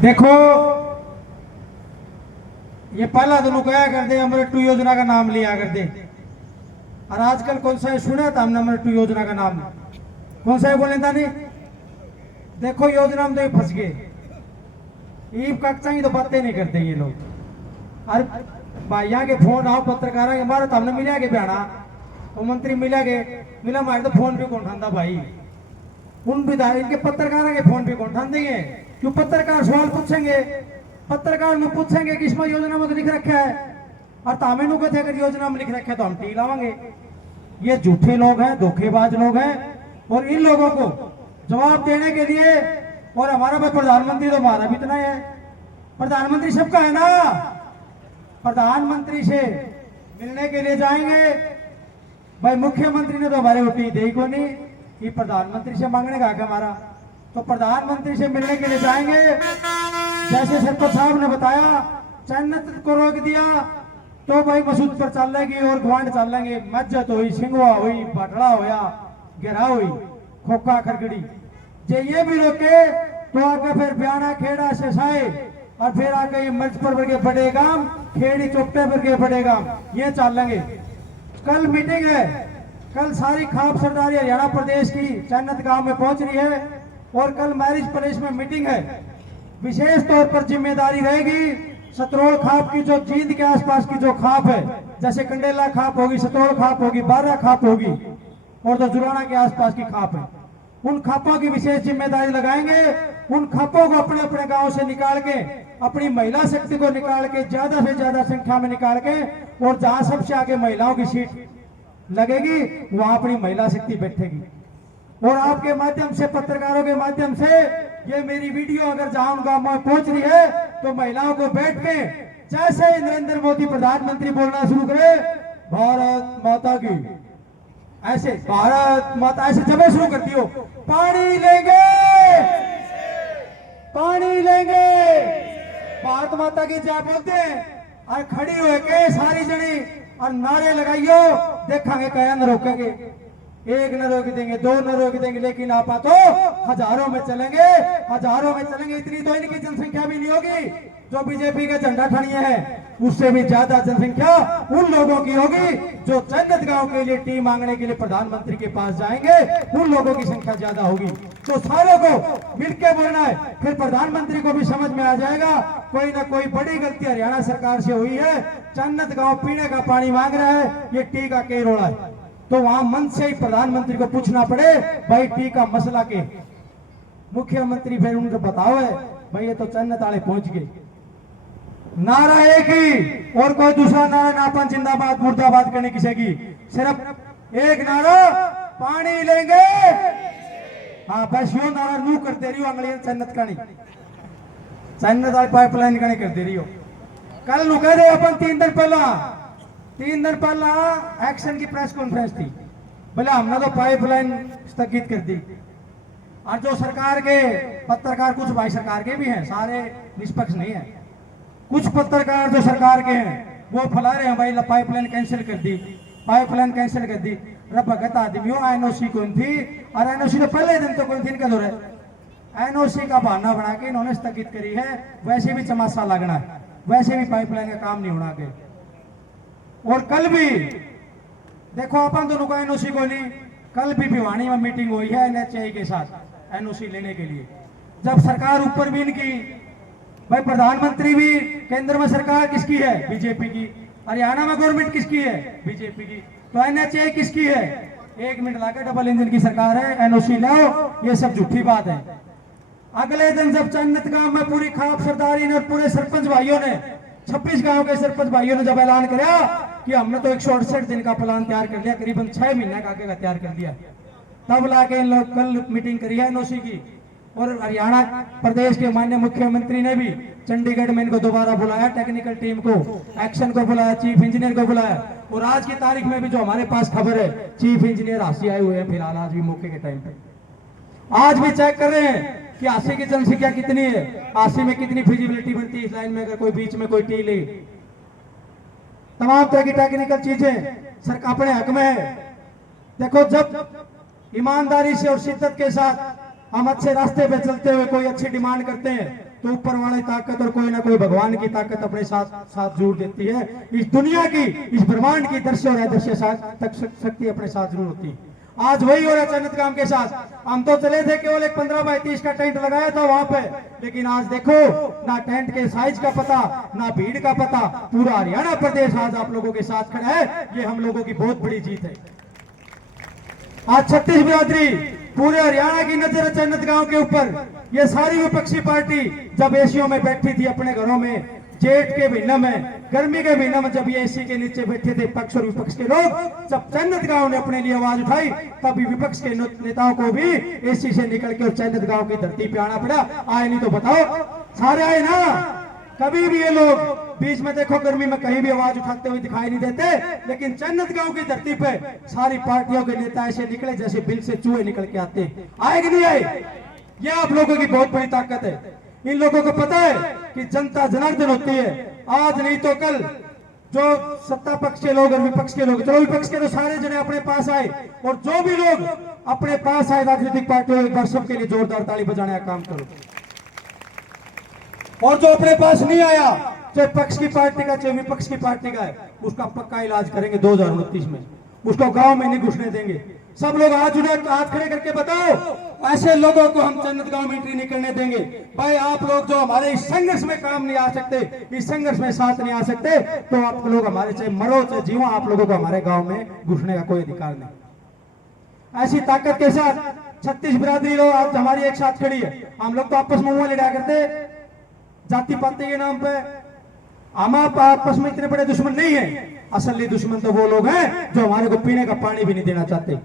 देखो ये पहला दोनों कहा कर दे अमृत 2 योजना का नाम लिया कर दे, और आजकल कौन सा है सुना था हमने अमृत 2 योजना का नाम, कौन सा है बोले था नहीं। देखो योजना में तो ये फंस गए, ईब कक्षा की तो बातें नहीं करते ये लोग। अरे भाइयों के फोन आओ पत्रकार हमारा तो हमने मिला के बयाना वो मंत्री मिला हमारे तो फोन भी कौन उठाता भाई, उन विधायक के पत्रकारों के फोन भी कौन उठा देंगे। क्यों पत्रकार सवाल पूछेंगे, पत्रकार में पूछेंगे कि इसमें योजना में तो लिख रखा है, और तामे नु कहते अगर योजना में लिख रखा है तो हम टी लावांगे। ये झूठे लोग हैं, धोखेबाज लोग हैं, और इन लोगों को जवाब देने के लिए, और हमारा भाई प्रधानमंत्री तो हमारा भी इतना है, प्रधानमंत्री सबका है ना, प्रधानमंत्री से मिलने के लिए जाएंगे भाई। मुख्यमंत्री ने तो हमारे उठी दे को नहीं, ये प्रधानमंत्री से मांगने का हक हमारा, तो प्रधानमंत्री से मिलने के लिए जाएंगे। जैसे सरपंच साहब ने बताया चन्नत को रोक दिया तो भाई मसूद पर चल लेगी और ग्वांड चल लेंगे, मस्जिद हुई, सिंगवा हुई, बाटड़ा होया, गिरा हुई, खोखा खरगड़ी, जे ये भी रोके तो आगे फिर ब्याना खेड़ा से साए, और फिर आगे ये मर्जपुर के बड़े गांव, खेड़ी चौपटे पर के बड़े गांव, ये चल लेंगे। कल मीटिंग है, कल सारी खाप सरदारी हरियाणा प्रदेश की चन्नत गांव में पहुंच रही है, और कल मैरिज पैलेस में मीटिंग है। विशेष तौर पर जिम्मेदारी रहेगी सतरोल खाप की, जो जींद के आसपास की जो खाप है, जैसे कंडेला खाप होगी, सतरोल खाप होगी, बारा खाप होगी, और जो जुराना के आसपास की खाप है, उन खापों की विशेष जिम्मेदारी लगाएंगे। उन खापों को अपने अपने गांव से निकाल के, अपनी महिला शक्ति को निकाल के, ज्यादा से ज्यादा संख्या में निकाल के, और जहां सबसे आगे महिलाओं की सीट लगेगी वहां अपनी महिला शक्ति बैठेगी। और आपके माध्यम से, पत्रकारों के माध्यम से ये मेरी वीडियो अगर जहां उन गांव में पहुंच रही है तो महिलाओं को बैठ के, जैसे नरेंद्र मोदी प्रधानमंत्री बोलना शुरू करे भारत माता की, ऐसे भारत माता ऐसे जब शुरू करती हो, पानी लेंगे, पानी लेंगे, भारत माता की जय बोलते हैं, और खड़ी हो के सारी जनी और नारे लगाइयो, देखेंगे क्या न रोकेंगे, एक न रोक देंगे, 2 न रोक देंगे, लेकिन आपा तो हजारों में चलेंगे, हजारों में चलेंगे। इतनी तो इनकी जनसंख्या भी नहीं होगी जो बीजेपी का झंडा ठनिए है, उससे भी ज्यादा जनसंख्या उन लोगों की होगी जो चन्नत गांव के लिए टीम मांगने के लिए प्रधानमंत्री के पास जाएंगे, उन लोगों की संख्या ज्यादा होगी। तो सारों को मिलकर बोलना है, फिर प्रधानमंत्री को भी समझ में आ जाएगा कोई ना कोई बड़ी गलती हरियाणा सरकार से हुई है। चन्नत गांव पीने का पानी मांग रहा है, ये टी का कई रोड़ा है, तो वहां मन से ही प्रधानमंत्री को पूछना पड़े भाई टी का मसला के। मुख्यमंत्री फिर उनको बताओ है भाई ये तो चन्नत आले पहुंच गए, नारा एक ही और कोई दूसरा नारा नापन जिंदाबाद मुर्दाबाद करने किसी की, सिर्फ एक नारा पानी लेंगे। हाँ बस यो नारा नू करते रही हो, अंगली चन्नत का नहीं, चन्नत वाली पाइपलाइन का नहीं करते रही हो। कल नु कह दे अपन 3 दिन पहला एक्शन की प्रेस कॉन्फ्रेंस थी, बोले हमने तो पाइपलाइन स्थगित कर दी, और जो सरकार के पत्रकार, कुछ भाई सरकार के भी हैं, सारे निष्पक्ष नहीं है, कुछ पत्रकार जो सरकार के हैं वो फैला रहे हैं भाई पाइपलाइन कैंसिल कर दी, पाइपलाइन कैंसिल कर दी। भगत आदमियों एनओसी कौन थी, और एनओसी तो पहले दिन तो कौन थी इनका दौर है, एनओसी का बहाना बना के इन्होंने स्थगित करी है। वैसे भी चमासा लगना है, वैसे भी पाइपलाइन का काम नहीं होना आगे। और कल भी देखो अपन दोनों का एनओसी को नहीं, कल भी भिवानी में मीटिंग हुई है एनएचआई के साथ एनओसी लेने के लिए। जब सरकार ऊपर भी इनकी, भाई प्रधानमंत्री भी, केंद्र में सरकार किसकी है, बीजेपी की, हरियाणा में गवर्नमेंट किसकी है, बीजेपी की, तो एनएचआई किसकी है, 1 मिनट लाके डबल इंजन की सरकार है, एनओसी लाओ, ये सब झूठी बात है। अगले दिन जब चन्नत गांव में पूरी खाप सरदारी ने और पूरे सरपंच भाइयों ने, 26 गांव के सरपंच भाइयों ने जब ऐलान किया कि हमने तो 168 दिन का प्लान तैयार कर लिया, करीबन 6 महीने का आगे का तैयार कर दिया, तब लाके इन लोग कल मीटिंग करी है एनओसी की। और हरियाणा प्रदेश के माननीय मुख्यमंत्री ने भी चंडीगढ़ में इनको दोबारा बुलाया, टेक्निकल टीम को, एक्शन को बुलाया, चीफ इंजीनियर को बुलाया, और आज की तारीख में भी जो हमारे पास खबर है चीफ इंजीनियर हासी आए हुए हैं फिलहाल, आज भी मौके के टाइम पे आज भी चेक कर रहे हैं कि हासी की जनसंख्या कितनी है, हासी में कितनी फिजिबिलिटी बनती है इस लाइन में, अगर कोई बीच में कोई टी ले, तमाम तरह की टेक्निकल चीजें सरकार अपने हक में है। देखो जब ईमानदारी से और शिद्दत के साथ हम अच्छे रास्ते पे चलते हुए कोई अच्छी डिमांड करते हैं तो ऊपर वाली ताकत और कोई ना कोई भगवान की ताकत अपने साथ साथ जोड़ देती है। इस दुनिया की, इस ब्रह्मांड की दृश्य और अदृश्य शक्ति अपने साथ जरूर होती है। आज वही हो रहा है चन्नत गांव के साथ। हम तो चले थे केवल एक 15x30 का टेंट लगाया था वहां पे, लेकिन आज देखो ना टेंट के साइज का पता, ना भीड़ का पता, पूरा हरियाणा प्रदेश आज आप लोगों के साथ खड़ा है। ये हम लोगों की बहुत बड़ी जीत है। आज छत्तीस बिरादरी, पूरे हरियाणा की नजर है चन्नत गांव के ऊपर। ये सारी विपक्षी पार्टी जब एसीओ में बैठी थी अपने घरों में, जेठ के महीने में, गर्मी के महीने में, जब ये एसी के नीचे बैठे थे पक्ष और विपक्ष के लोग, जब चन्नत गांव ने अपने लिए आवाज उठाई, तभी विपक्ष के नेताओं को भी एसी से निकल के चन्नत गांव की धरती पे आना पड़ा। आए नहीं तो बताओ, सारे आए ना। कभी भी ये लोग बीच में देखो गर्मी में कहीं भी आवाज उठाते हुए दिखाई नहीं देते, लेकिन चन्नत गांव की धरती पे सारी पार्टियों के नेता ऐसे निकले जैसे बिल से चूहे निकल के आते हैं। आए कि नहीं आए? ये आप लोगों की बहुत बड़ी ताकत है। इन लोगों को पता है कि जनता जनार्दन होती है। आज नहीं तो कल जो सत्ता पक्ष के लोग और विपक्ष के लोग, चलो विपक्ष के तो सारे जने अपने पास आए, और जो भी लोग अपने पास आए राजनीतिक पार्टियों एक बार सबके लिए जोरदार ताली बजाने का काम करो। और जो अपने पास नहीं आया, चाहे पक्ष की पार्टी का चाहे विपक्ष की पार्टी का है, उसका पक्का इलाज करेंगे 2029 में। उसको गांव में नहीं घुसने देंगे। सब लोग हाथ खड़े करके बताओ, ऐसे लोगों को हम चन्नत गांव में एंट्री नहीं करने देंगे। भाई आप लोग जो हमारे इस संघर्ष में काम नहीं आ सकते, इस संघर्ष में साथ नहीं आ सकते, तो आप लोग हमारे चाहे मरो चाहे जीवो, आप लोगों को हमारे गांव में घुसने का कोई अधिकार नहीं। ऐसी ताकत के साथ 36 बिरादरी लोग आज हमारी एक साथ खड़ी है। हम लोग तो आपस में मुंह लड़ा करते जाति पाति के नाम पे। हम आपस में इतने बड़े दुश्मन नहीं है। असली दुश्मन तो वो लोग हैं जो हमारे को पीने का पानी भी नहीं देना चाहते।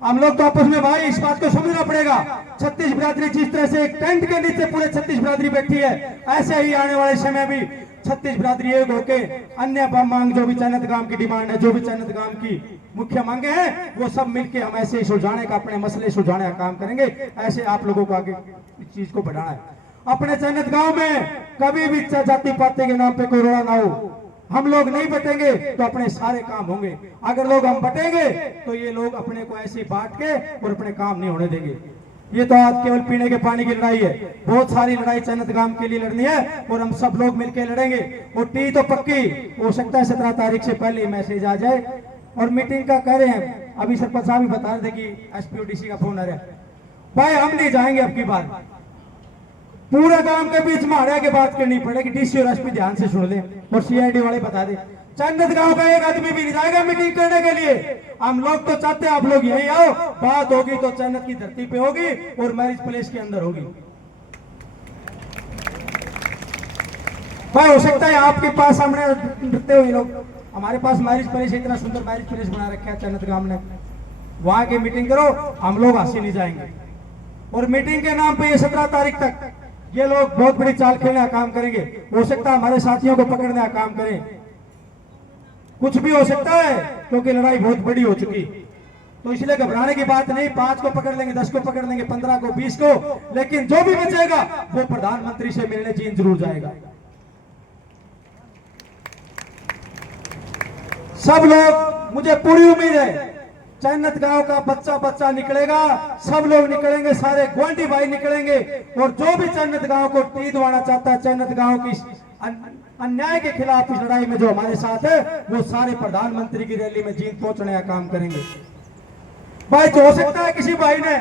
हम लोग तो आपस में, भाई इस बात को समझना पड़ेगा। 36 बिरादरी जिस तरह से एक टेंट के नीचे पूरे 36 बिरादरी बैठी है, ऐसे ही आने वाले समय भी 36 बिरादरी एक होके अन्य मांग, जो भी चन्नत गांव की डिमांड है, जो भी चन्नत गांव की मुख्य मांगे हैं, वो सब मिलके हम ऐसे ही सुलझाने का, अपने मसले सुलझाने का काम करेंगे। ऐसे आप लोगों को आगे इस चीज को बढ़ाना है। अपने चन्नत गांव में कभी भी जाति पाति के नाम पे कोई रोड़ा ना हो। हम लोग नहीं बटेंगे तो अपने सारे काम होंगे। अगर लोग हम बटेंगे तो ये लोग अपने को ऐसे बांट के और अपने काम नहीं होने देंगे। ये तो आज केवल पीने के पानी की लड़ाई है। बहुत सारी लड़ाई चन्नत गांव के लिए लड़नी है और हम सब लोग मिलकर लड़ेंगे। और टी तो पक्की हो सकता है 17 तारीख से पहले ही मैसेज आ जाए। और मीटिंग का कह रहे हैं, अभी सरपंच साहब भी बता रहे थे कि एसपीओडीसी का फोन आ रहा है। भाई हम नहीं जाएंगे अब की बार। पूरा गांव के बीच में हरिया के बात करनी पड़ेगी। डीसी और एसपी ध्यान से सुन ले और सीआईडी वाले बता दे, चन्नत गांव का एक आदमी भी नहीं जाएगा मीटिंग करने के लिए। हम लोग तो चाहते हैं आप लोग यही आओ, बात होगी तो चन्नत की धरती पे होगी और मैरिज प्लेस के अंदर होगी। भाई हो सकता है आपके पास सामने डरते हुए लोग, हमारे पास मैरिज प्लेस, इतना सुंदर मैरिज प्लेस बना रखा है चन्नत गांव ने, वहां की मीटिंग करो, हम लोग हंसी नहीं जाएंगे। और मीटिंग के नाम पे ये 17 तारीख तक ये लोग बहुत बड़ी चाल खेलने का काम करेंगे। हो सकता है हमारे साथियों को पकड़ने का काम करें, कुछ भी हो सकता है, क्योंकि लड़ाई बहुत बड़ी हो चुकी। तो इसलिए घबराने की बात नहीं। 5 को पकड़ लेंगे, 10 को पकड़ लेंगे, 15 को, 20 को, लेकिन जो भी बचेगा वो प्रधानमंत्री से मिलने चीन जरूर जाएगा। सब लोग, मुझे पूरी उम्मीद है चन्नत गांव का बच्चा बच्चा निकलेगा, सब लोग निकलेंगे, सारे ग्वांडी भाई निकलेंगे। और जो भी चन्नत गांव को टी दवाना चाहता है, चन्नत गांव की अन्याय के खिलाफ इस लड़ाई में जो हमारे साथ है, वो सारे प्रधानमंत्री की रैली में जीत पहुंचने का काम करेंगे। भाई तो हो सकता है किसी भाई ने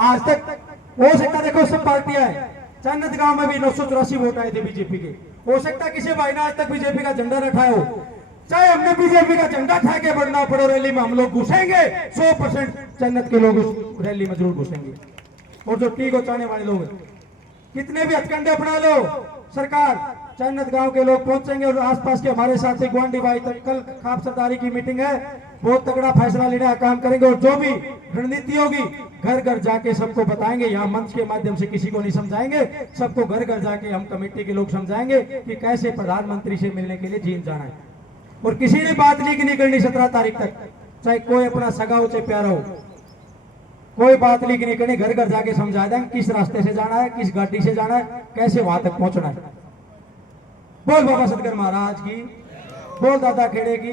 आज तक, हो सकता है देखो सब पार्टियां हैं, चन्नत गांव में भी 984 वोट आए थे बीजेपी के। हो सकता है किसी भाई ने आज तक बीजेपी का झंडा न उठाया हो। चाहे हमने बीजेपी का झंडा उठा के बढ़ना पड़ो, रैली में हम लोग घुसेंगे। 100% चन्नत के लोग उस रैली में जरूर घुसेंगे। और जो टी को चाहने वाले लोग कितने भी हथकंडे अपना लो, सरकार चन्नत गांव के लोग पहुंचेंगे। और आसपास के हमारे साथी ग्वांडी भाई तक कल खाप सरदारी की मीटिंग है, बहुत तगड़ा फैसला लेने का काम करेंगे। और जो भी रणनीति होगी घर घर जाके सबको बताएंगे। यहाँ मंच के माध्यम से किसी को नहीं समझाएंगे, सबको घर घर जाके हम कमेटी के लोग समझाएंगे कि कैसे प्रधानमंत्री से मिलने के लिए जीत जाना है। और किसी ने बात नहीं करनी 17 तारीख तक, चाहे कोई अपना सगा हो चाहे प्यारा हो, कोई बात नहीं करनी। घर घर जाके समझा देंगे किस रास्ते से जाना है, किस गाड़ी से जाना है, कैसे वहां तक पहुंचना है। बोल बाबा सतगुरु महाराज की, बोल दादा खेड़े की।